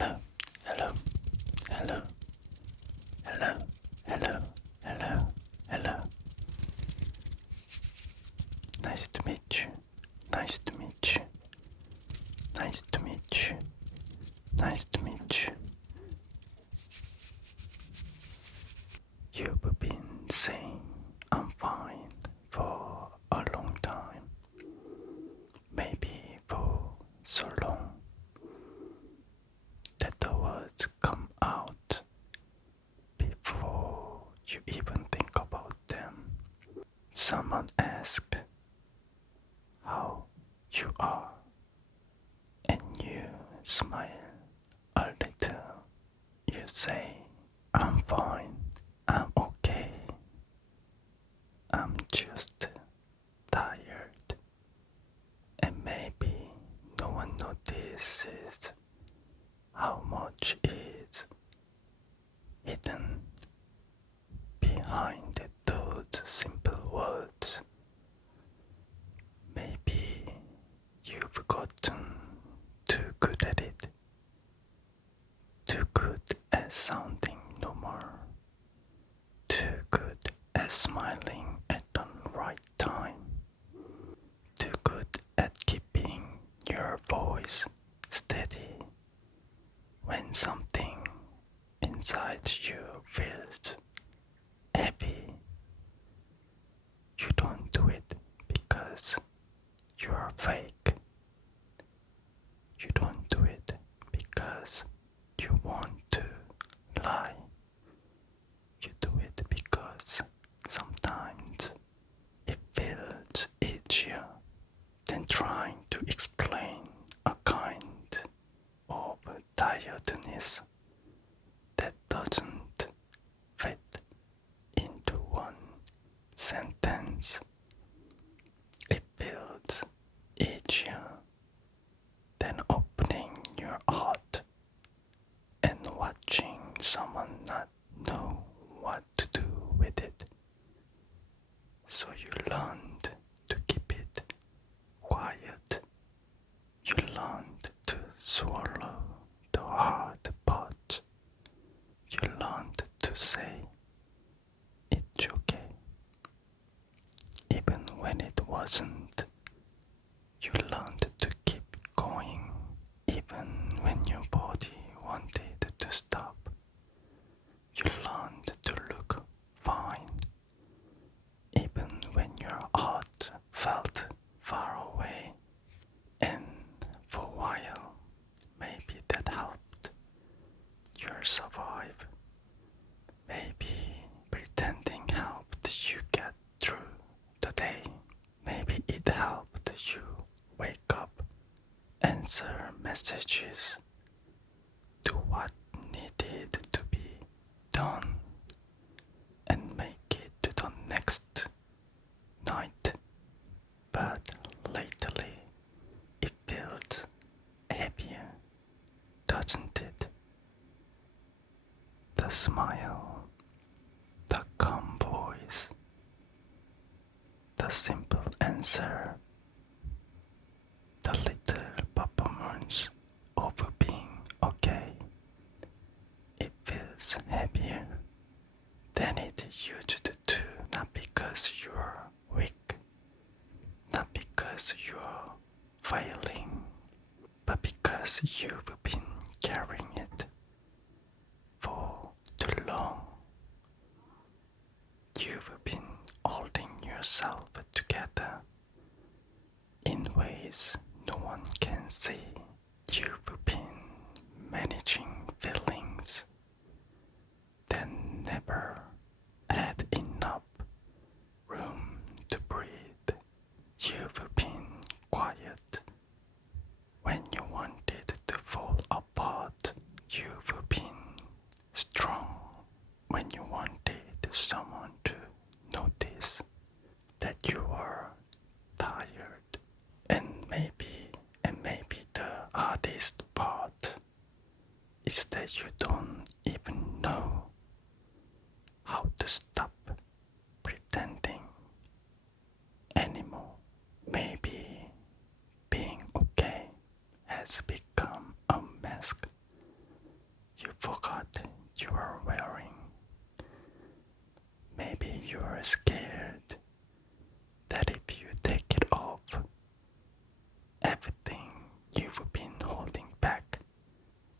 Hello, hello, hello, hello, hello, hello, hello. Nice to meet you. Nice to meet you. Nice to meet you. Nice to meet you. You've been saying I'm fine for a long time. Maybe for so long that the words come out before you even think about them. Someone asked how you are, and you smile a little. You say, I'm fine, I'm okay, I'm just tired. And maybe no one notices how much is hidden behind those simple words. Maybe you've gotten too good at it, too good at sounding normal, too good at smiling at the right time, too good at keeping your voice steady when something inside you feels heavy. You don't do it because you're fake. You don't do it because you want to lie. You do it because sometimes it feels easier than trying to explain a kind of tiredness that doesn't fit into one sentence. It feels easier than opening your heart and watching someone not know what to do with it. So you learned to keep it quiet. You learned to swallow the hard part. You learned to say it's okay, even when it wasn't. You learned to keep going, even when your body wanted to stop. You learned to look fine, even when your heart felt far away. And for a while, maybe that helped you survive. Maybe pretending helped you get through the day. Maybe it helped you wake up, answer messages, do what needed to be done, and make it to the next night. But lately, it feels heavier, doesn't it? The smile, the calm voice, the simple answer, the little performance of being okay. It feels heavier than it used to, not because you're weak, not because you're failing, but because you've been carrying it for too long. You've been holding yourself together in ways no one can see. You've been managing feelings that never had enough room to breathe. You've been quiet when you wanted to fall apart. You've been strong when you wanted someone to notice that you are tired. And maybe the hardest part is that you don't even know how to stop pretending anymore. Maybe being okay has become a mask you forgot you are wearing. Maybe you are scared that if you take it off, everything you've been holding back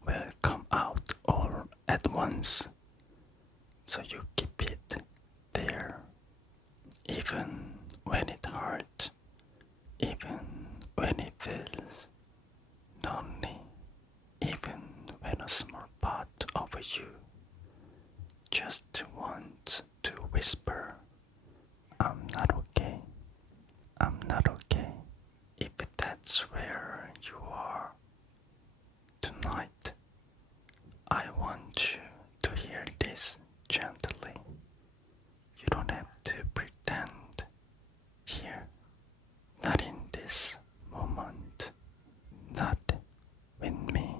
will come out all at once. So you keep it there, even when it hurts, even when it feels lonely, even when a small part of you just wants to whisper, I'm not okay, I'm not okay. If that's where you are tonight, I want you to hear this gently. You don't have to pretend here, not in this moment, not with me,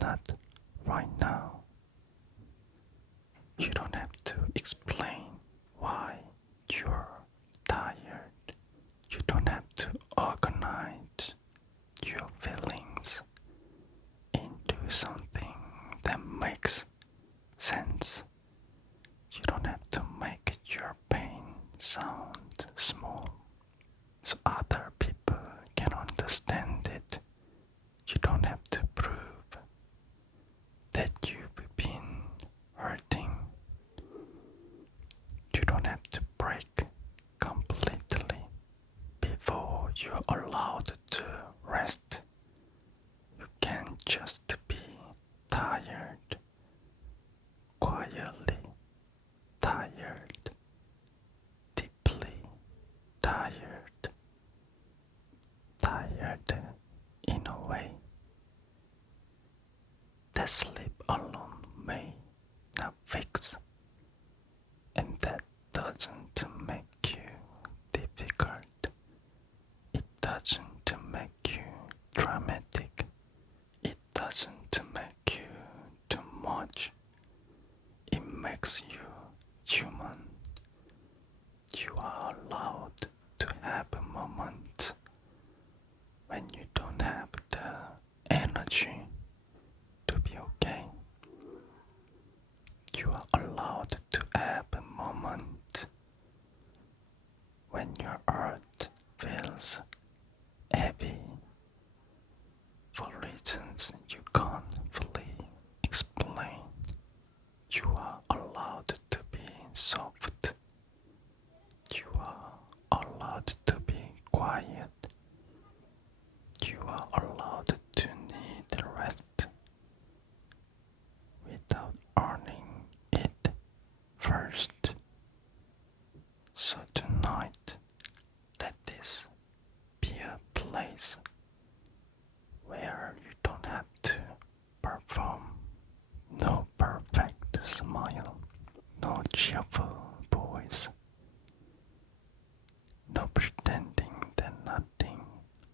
not right now. You don't have to explain why you're tired. You don't have to organize your feelings into something that makes sense. You don't have to make your pain sound small so other people can understand it. You don't have to prove that you've been hurting. You don't have to break completely before you're allowed to rest. You can just be tired, quietly tired, deeply tired, tired in a way that sleep alone may not fix, and that doesn't make you difficult. It doesn't make you dramatic. It doesn't make you too much. It makes you human. You are allowed to have a moment when you don't have the energy to be okay. You are allowed to have a moment when your heart feels heavy for reasons you can't fully explain. You are allowed to be soft. You are allowed to be quiet. You are allowed to need rest without earning it first. So tonight, let this be a place where you don't have to perform. No perfect smile, no cheerful voice, no pretending that nothing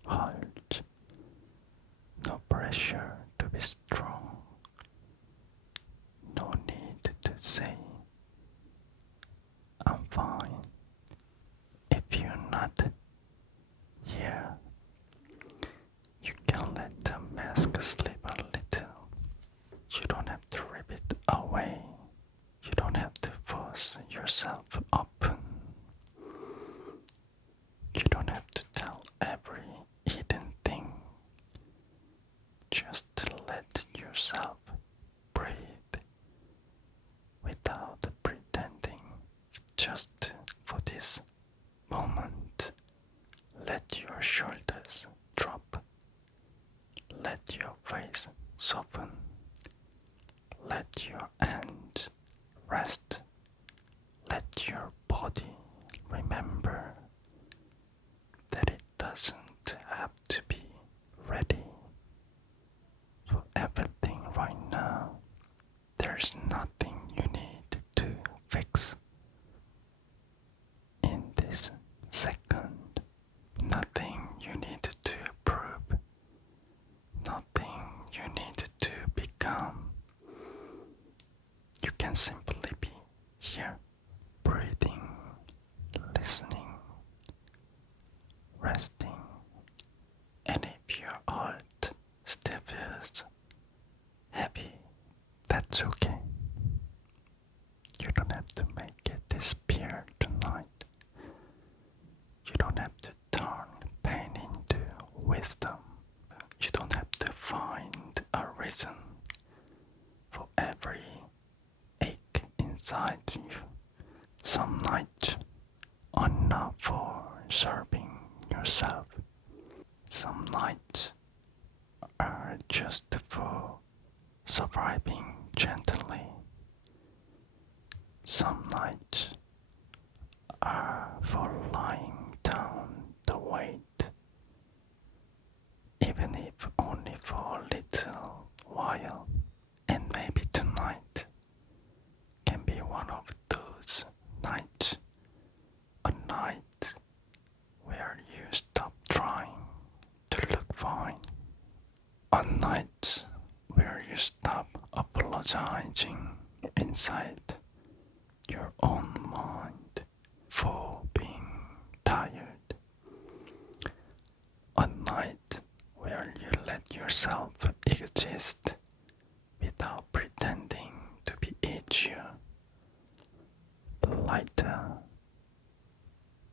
hurts, no pressure to be strong, no need to say, I'm fine. If you're not here, you can let the mask slip a little. You don't have to rip it away. You don't have to force yourself open. You don't have to tell every hidden thing. Just let yourself breathe without pretending. Just for this moment, let your shoulders drop. Let your face soften. Let your hands rest. Let your body remember that it doesn't have to be ready for everything right now. There's nothing you need to fix in this second. Nothing you need to prove. Nothing you need to become. You can simply be here, breathing, listening, resting. And if your heart still feels heavy, It's okay. You don't have to make it disappear tonight. You don't have to turn pain into wisdom. You don't have to find a reason for every ache inside you. Some nights are not for serving yourself. Some nights are just for surviving gently. Some nights are for lying down the weight, even if only for a little while. And maybe tonight can be one of those nights, a night where you stop trying to look fine, a night where you stop apologizing inside your own mind for being tired, a night where you let yourself exist without pretending to be easier, lighter,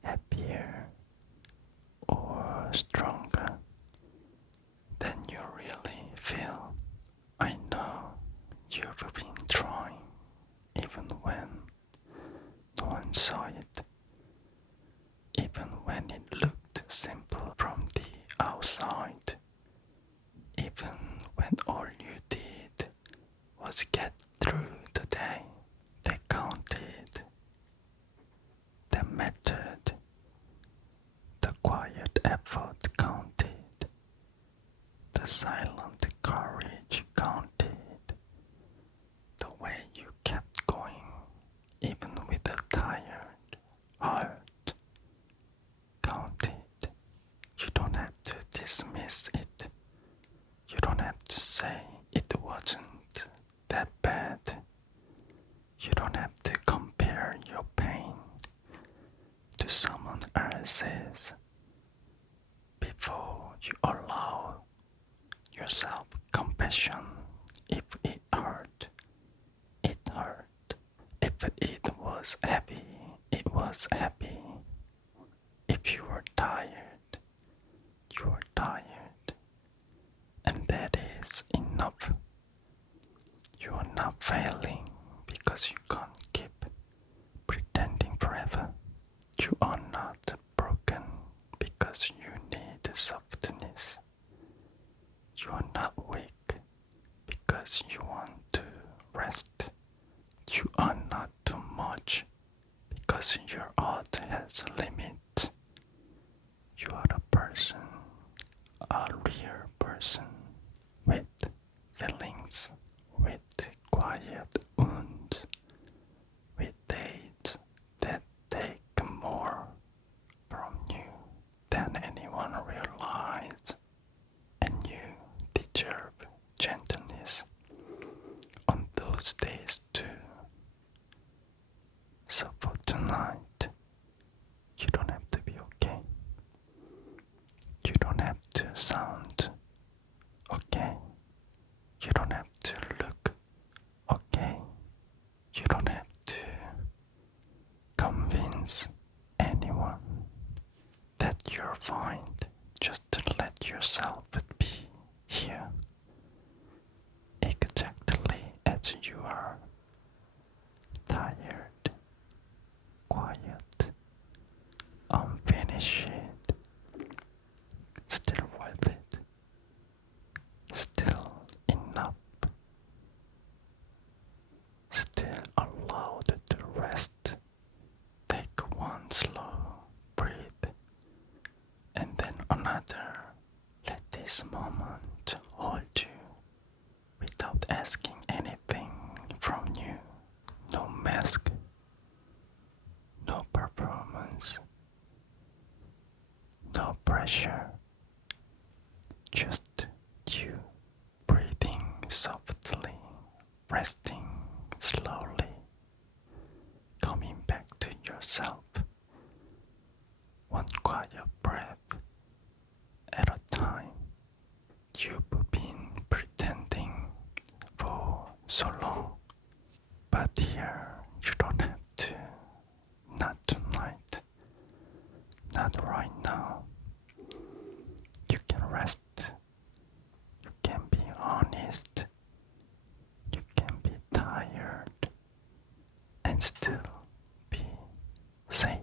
happier, or stronger than you really feel. I know you've been trying even when no one saw it, even when it looked simple from the outside, even when all you did was get through the day. That counted, that mattered, the quiet effort counted, the silent courage counted, the way you kept going, even with a tired heart, counted. You don't have to dismiss it. You don't have to say it wasn't that bad. You don't have to compare your pain to someone else's before you allow yourself compassion. If it hurt, it hurt. If it was happy, it was happy. If you were tired, you were tired. And that is enough. You are not failing because you can't keep pretending forever. You are not broken because you need softness. You are not weak because you want to rest. You are not too much because your art has limits. You are a person, a real person with feelings, with quiet wounds, with days that take more from you than anyone realized, and you deserve gentleness on those days too. So for tonight, you don't have to be okay. You don't have to sound okay. You don't have to look okay. You don't have to convince anyone that you're fine. Just to let yourself be here exactly as you are. Tired, quiet, unfinished, still worth it, still enough, still allowed to rest. Take one slow breath and then another. Let this moment hold you without asking anything from you. No mask, no performance, no pressure, just you breathing softly, resting slowly, coming back to yourself, one quiet breath at a time. You've been pretending for so long. But here you don't have to. Not tonight. Not right now. You can rest. You can be honest. You can be tired and still be safe.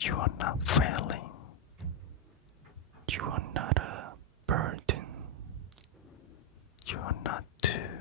You are not failing. You are not a burden. You are not too